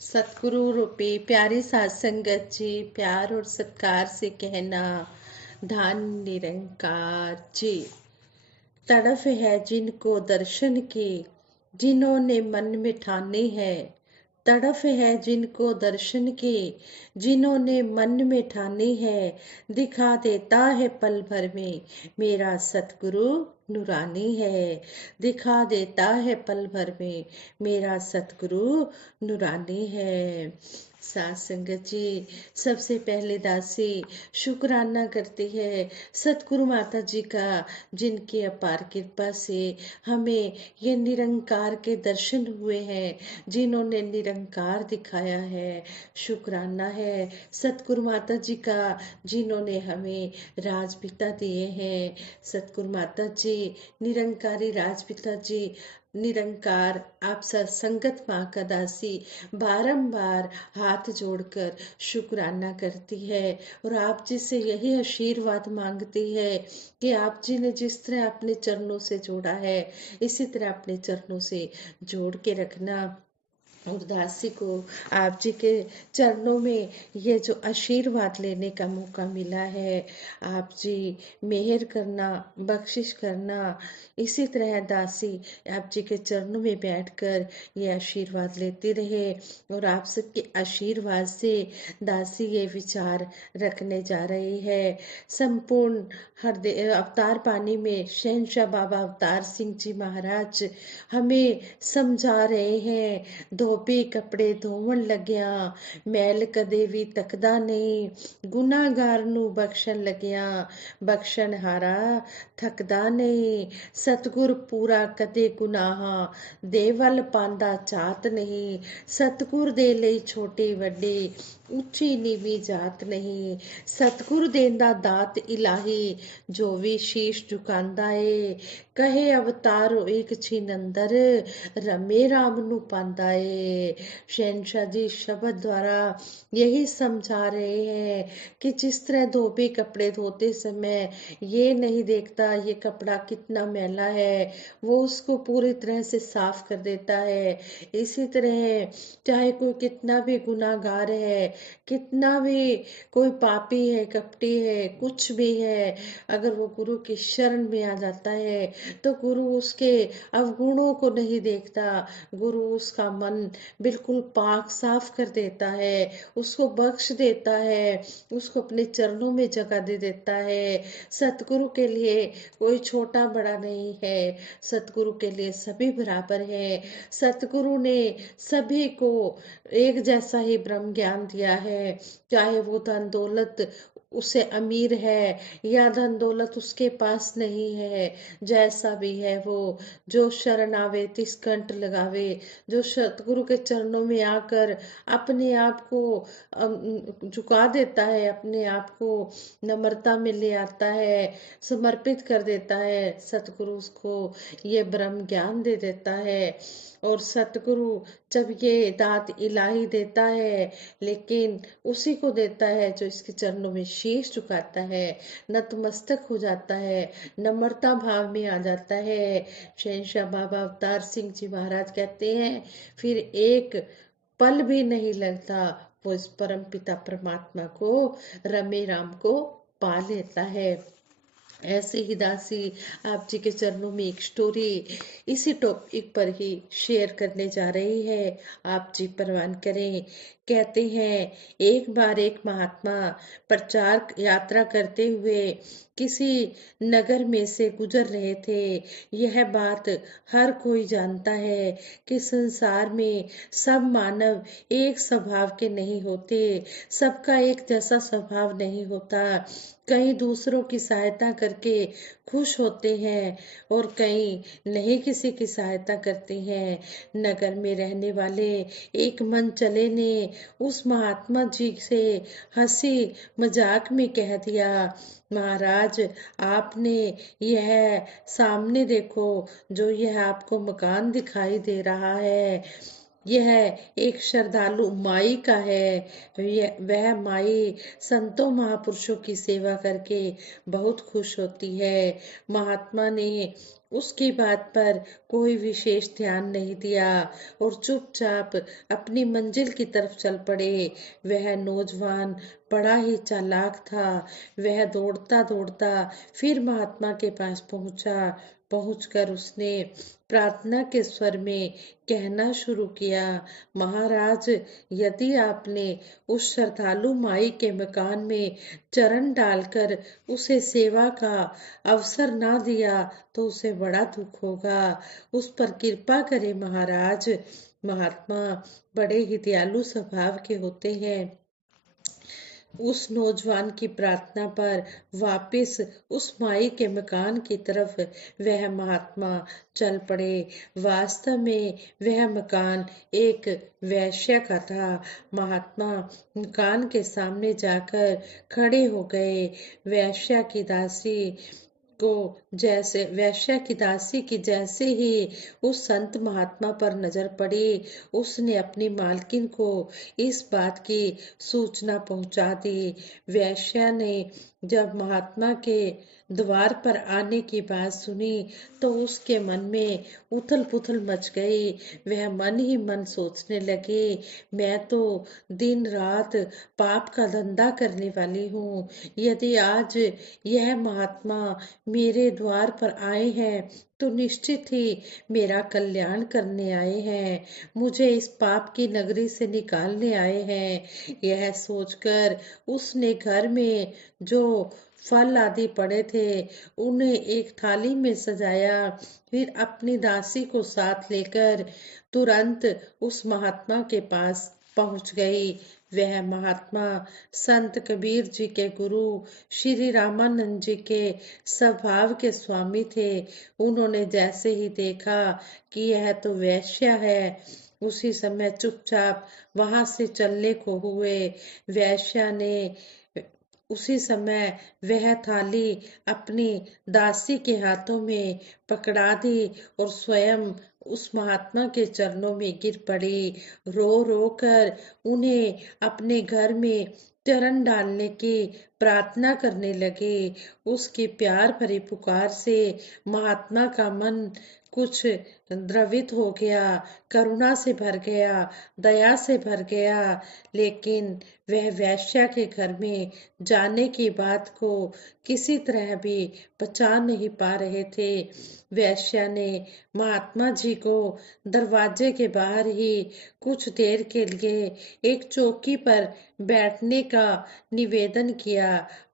सतगुरु रूपी प्यारी साध संगत जी, प्यार और सत्कार से कहना, धान निरंकार जी। तड़फ है जिनको दर्शन की, जिन्होंने मन में ठानी है। तड़फ है जिनको दर्शन की, जिन्होंने मन में ठानी है। दिखा देता है पल भर में मेरा सतगुरु नूरानी है। दिखा देता है पल भर में मेरा सतगुरु नूरानी है। साथ संगत जी, सबसे पहले दासी शुक्राना करती है सतगुरु माता जी का, जिनकी अपार कृपा से हमें ये निरंकार के दर्शन हुए हैं, जिन्होंने निरंकार दिखाया है। शुक्राना है सतगुरु माता जी का, जिन्होंने हमें राजपिता दिए हैं। सतगुरु माता जी, निरंकारी राजपिता जी, निरंकार आप सत्संगत माँ का दासी बारंबार हाथ जोड़कर शुक्राना करती है और आप जी से यही आशीर्वाद मांगती है कि आप जी ने जिस तरह अपने चरणों से जोड़ा है, इसी तरह अपने चरणों से जोड़ के रखना। और दासी को आप जी के चरणों में ये जो आशीर्वाद लेने का मौका मिला है, आप जी मेहर करना, बख्शिश करना। इसी तरह दासी आप जी के चरणों में बैठकर ये आशीर्वाद लेती रहे और आप सबके आशीर्वाद से दासी ये विचार रखने जा रही है। संपूर्ण अवतार पानी में शहंशाह बाबा अवतार सिंह जी महाराज हमें समझा रहे हैं, धोबी कपड़े धोवन लग्या, मैल कदे भी तकदा नहीं, गुनाहगार नू बख्शन लग्या, बख्शन हारा थकदा नहीं। सतगुर पूरा कदे गुनाहा दे वल पांदा चात नहीं। सतगुर दे लई छोटे वड्डे ਉੱਚੀ ਨੀਵੀਂ ਜਾਤ ਨਹੀਂ। ਸਤਿਗੁਰ ਦੇਂਦਾ ਦਾਤ ਇਲਾਹੀ ਜੋ ਵੀ ਸ਼ੀਸ਼ ਝੁਕਾਂਦਾ ਏ। कहे अवतारो एक छिन अंदर रमे राम नु पांदा है। शहनशाह जी शब्द द्वारा यही समझा रहे हैं कि जिस तरह धोबी कपड़े धोते समय ये नहीं देखता ये कपड़ा कितना मैला है, वो उसको पूरी तरह से साफ कर देता है। इसी तरह चाहे कोई कितना भी गुनाहगार है, कितना भी कोई पापी है, कपटी है, कुछ भी है, अगर वो गुरु की शरण में आ जाता है तो गुरु उसके अवगुणों को नहीं देखता। गुरु उसका मन बिल्कुल पाक साफ कर देता है, उसको बख्श देता है, उसको अपने चरणों में जगह दे देता है। सतगुरु के लिए कोई छोटा बड़ा नहीं है, सतगुरु के लिए सभी बराबर है। सतगुरु ने सभी को एक जैसा ही ब्रह्म ज्ञान दिया है, चाहे वो धन दौलत उसे अमीर है या धन दौलत उसके पास नहीं है, जैसा भी है वो जो शरण आवे तिस कंठ लगावे। जो सतगुरु के चरणों में आकर अपने आप को झुका देता है, अपने आप को नम्रता में ले आता है, समर्पित कर देता है, सतगुरु उसको ये ब्रह्म ज्ञान दे देता है। और सतगुरु जब ये दात इलाही देता है, लेकिन उसी को देता है जो इसके चरणों में शीश झुकाता है, नतमस्तक हो जाता है, नम्रता भाव में आ जाता है। शहंशाह बाबा अवतार सिंह जी महाराज कहते हैं, फिर एक पल भी नहीं लगता वो इस परम पिता परमात्मा को, रमे राम को पा लेता है। ऐसे ही दासी आप जी के चरणों में एक स्टोरी इसी टॉपिक पर ही शेयर करने जा रही है, आप जी परवान करें। कहते हैं, एक बार एक महात्मा प्रचार यात्रा करते हुए किसी नगर में से गुजर रहे थे। यह बात हर कोई जानता है कि संसार में सब मानव एक स्वभाव के नहीं होते, सबका एक जैसा स्वभाव नहीं होता। कई दूसरों की सहायता करके खुश होते हैं और कई नहीं किसी की सहायता करते हैं। नगर में रहने वाले एक मन चले ने उस महात्मा जी से हंसी मजाक में कह दिया, महाराज आपने यह सामने देखो, जो यह आपको मकान दिखाई दे रहा है, यह एक श्रद्धालु माई का है। वह माई संतों महापुरुषों की सेवा करके बहुत खुश होती है। महात्मा ने उसकी बात पर कोई विशेष ध्यान नहीं दिया और चुपचाप अपनी मंजिल की तरफ चल पड़े। वह नौजवान बड़ा ही चालाक था। वह दौड़ता दौड़ता फिर महात्मा के पास पहुंचा। पहुंचकर उसने प्रार्थना के स्वर में कहना शुरू किया, महाराज, यदि आपने उस श्रद्धालु माई के मकान में चरण डालकर उसे सेवा का अवसर ना दिया तो उसे बड़ा दुख होगा। उस पर कृपा करें महाराज। महात्मा बड़े ही दयालु स्वभाव के होते हैं। उस नौजवान की प्रार्थना पर वापस उस माई के मकान की तरफ वह महात्मा चल पड़े। वास्तव में वह मकान एक वैश्य का था। महात्मा मकान के सामने जाकर खड़े हो गए। वैश्या की दासी की जैसे ही उस संत महात्मा पर नजर पड़ी, उसने अपनी मालकिन को इस बात की सूचना पहुंचा दी। वैश्या ने जब महात्मा के द्वार पर आने की बात सुनी तो उसके मन में उथल पुथल मच गई। वह मन ही मन सोचने लगी, मैं तो दिन रात पाप का धंधा करने वाली हूँ। यदि आज यह महात्मा मेरे द्वार पर आए हैं तो निश्चित ही मेरा कल्याण करने आए हैं, मुझे इस पाप की नगरी से निकालने आए हैं। यह सोचकर उसने घर में जो फल आदि पड़े थे उन्हें एक थाली में सजाया। फिर अपनी दासी को साथ लेकर तुरंत उस महात्मा के पास पहुंच गई। वह महात्मा संत कबीर जी के गुरु श्री रामानंद जी के स्वभाव के स्वामी थे। उन्होंने जैसे ही देखा कि यह तो वैश्य है, उसी समय चुपचाप वहां से चलने को हुए। वैश्या ने उसी समय वह थाली अपनी दासी के हाथों में पकड़ा दी और स्वयं उस महात्मा के चरणों में गिर पड़ी। रो रो कर उन्हें अपने घर में चरण डालने की प्रार्थना करने लगे। उसकी प्यार भरी पुकार से महात्मा का मन कुछ द्रवित हो गया, करुणा से भर गया, दया से भर गया। लेकिन वह वैश्या के घर में जाने की बात को किसी तरह भी पचा नहीं पा रहे थे। वैश्या ने महात्मा जी को दरवाजे के बाहर ही कुछ देर के लिए एक चौकी पर बैठने का निवेदन किया।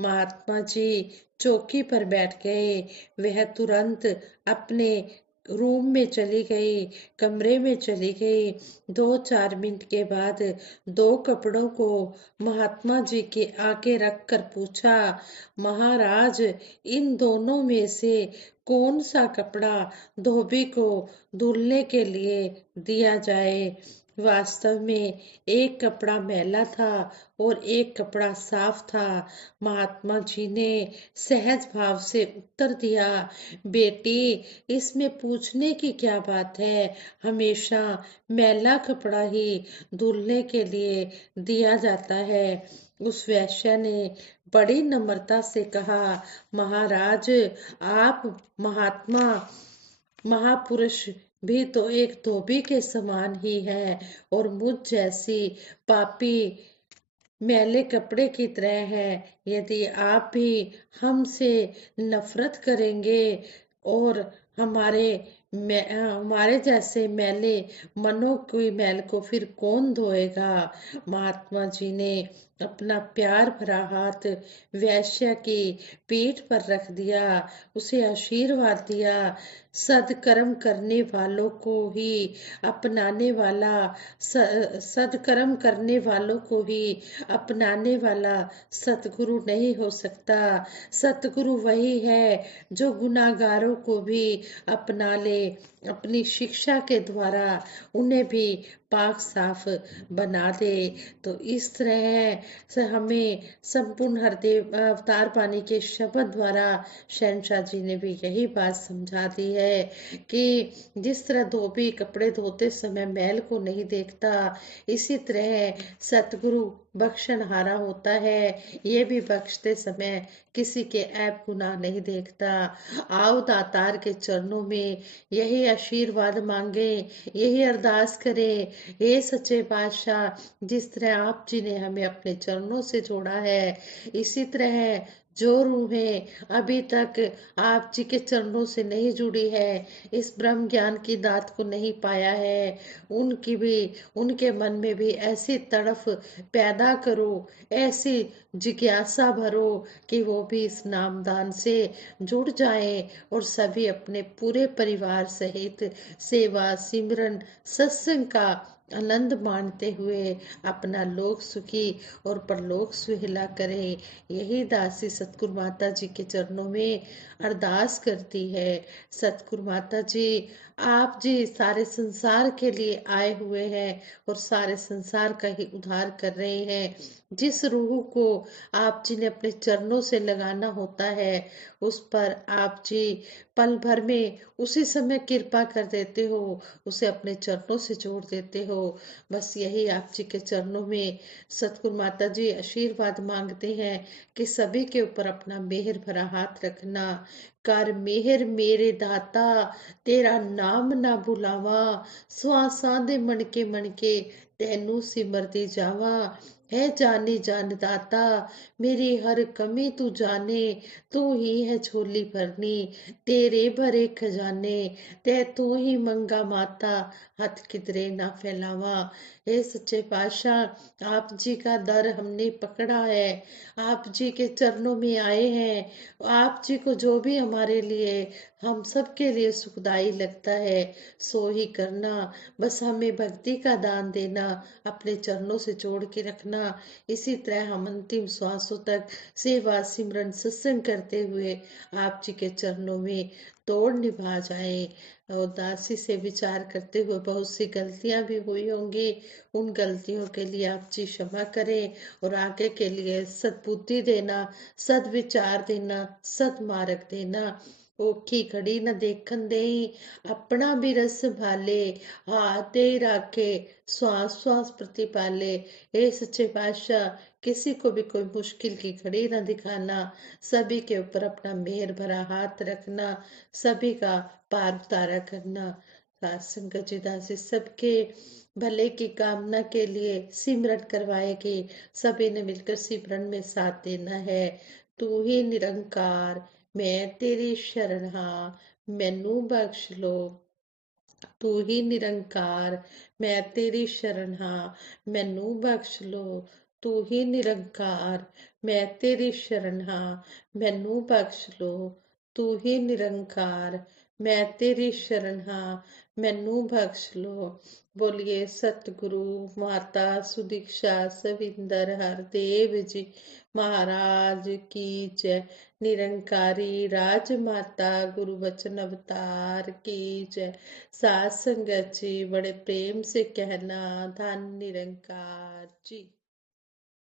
महात्मा जी चौकी पर बैठ गए। वह तुरंत अपने रूम में चली गई, कमरे में चली गई। 2-4 मिनट के बाद 2 कपड़ों को महात्मा जी के आगे रख कर पूछा, महाराज, इन दोनों में से कौन सा कपड़ा धोबी को धुलने के लिए दिया जाए। वास्तव में एक कपड़ा मैला था और एक कपड़ा साफ था। महात्मा जी ने सहज भाव से उत्तर दिया, बेटी, इसमें पूछने की क्या बात है, हमेशा मैला कपड़ा ही धुलने के लिए दिया जाता है। उस वैश्य ने बड़ी नम्रता से कहा, महाराज, आप महात्मा महापुरुष भी तो एक धोबी के समान ही है और मुझ जैसी पापी मैले कपड़े की तरह है। यदि आप भी हमसे नफरत करेंगे और हमारे जैसे मैले मनों की मैल को फिर कौन धोएगा। महात्मा जी ने अपना प्यार भरा हाथ वैश्य की पीठ पर रख दिया, उसे आशीर्वाद दिया। सदकर्म करने वालों को ही अपनाने वाला सदकर्म करने वालों को ही अपनाने वाला सतगुरु नहीं हो सकता। सतगुरु वही है जो गुनाहगारों को भी अपना ले। अपनी शिक्षा के द्वारा उन्हें भी पाक साफ बना दे। तो इस तरह से हमें संपूर्ण हरदेव अवतार पानी के शब्द द्वारा शहनशाह जी ने भी यही बात समझा दी है कि जिस तरह धोबी कपड़े धोते समय मैल को नहीं देखता, इसी तरह सतगुरु बख्शनहारा होता है, ये भी बख्शते समय किसी के ऐब गुनाह नहीं देखता। आओ दातार के चरणों में यही आशीर्वाद मांगे, यही अरदास करें। हे सच्चे पातशाह, जिस तरह आप जी ने हमें अपने चरणों से जोड़ा है, इसी तरह जो रूहें अभी तक आप जी के चरणों से नहीं जुड़ी है, इस ब्रह्म ज्ञान की दात को नहीं पाया है, उनकी भी, उनके मन में भी ऐसी तड़फ पैदा करो, ऐसी जिज्ञासा भरो कि वो भी इस नामदान से जुड़ जाएं और सभी अपने पूरे परिवार सहित सेवा सिमरन सत्संग का आनंद मानते हुए अपना लोक सुखी और परलोक सुहेला करें। यही दासी सतगुरु माता जी के चरणों में अरदास करती है। सतगुरु माता जी, आप जी सारे संसार के लिए आए हुए हैं और सारे संसार का ही उद्धार कर रहे हैं। जिस रूह को आप जी ने अपने चरणों से लगाना होता है, उस पर आप जी पल भर में उसी समय कृपा कर देते हो, उसे अपने चरणों से जोड़ देते हो। बस यही आप जी के चरणों में सतगुरु माता जी आशीर्वाद मांगते हैं कि सभी के ऊपर अपना मेहर भरा हाथ रखना। कर मेहर मेरे दाता, तेरा नाम ना भुलावा, श्वासां दे मन के तैनू सिमरती जावा। है जानी जान दाता, मेरी हर कमी तू जाने, तू ही है झोली भरनी, तेरे भरे खजाने, तै तू ही मंगा माता, हाथ किधरे ना फैलावा। हे सच्चे पातशाह, आप जी का दर हमने पकड़ा है, आप जी के चरणों में आए हैं। आप जी को जो भी हमारे लिए, हम सबके लिए सुखदाई लगता है, सो ही करना। बस हमें भक्ति का दान देना, अपने चरणों से जोड़ के रखना। इसी तरह हम अंतिम श्वासों तक सेवा सिमरन सत्संग करते हुए आप जी के चरणों में तोड़ निभा जाए। और उदासी से विचार करते हुए बहुत सी गलतियां भी हुई होंगी, उन गलतियों के लिए आप जी क्षमा करें और आगे के लिए सद्बुद्धि देना, सद्विचार देना, सदमार्ग देना। औखी घड़ी न देखन दे, अपना भी रस भाले, हाथ दे राखे, श्वास श्वास प्रतिपाले। हे सच्चे पातशाह, किसी को भी कोई मुश्किल की घड़ी न दिखाना, सभी के ऊपर अपना मेहर भरा हाथ रखना, सभी का पार उतारा करना। सात संगत जी दासी सबके भले की कामना के लिए सिमरन करवाएगी, सभी ने मिलकर सिमरन में साथ देना है। तू ही निरंकार, मैं तेरी शरण हाँ, मैनू बख्श लो। तू ही निरंकार, मैं तेरी शरण हाँ, मैनू बख्श लो। तू ही निरंकार, मैं तेरी शरण हाँ, मैनू बख्श लो। तू ही निरंकार, मैं तेरी शरण हाँ, मैनू बख्श लो। बोलिए सतगुरु माता सुदीक्षा सविंदर हरदेव जी महाराज की जय। निरंकारी राजमाता गुरु वचन अवतार की जय। सात संगत जी बड़े प्रेम से कहना, धन निरंकार जी।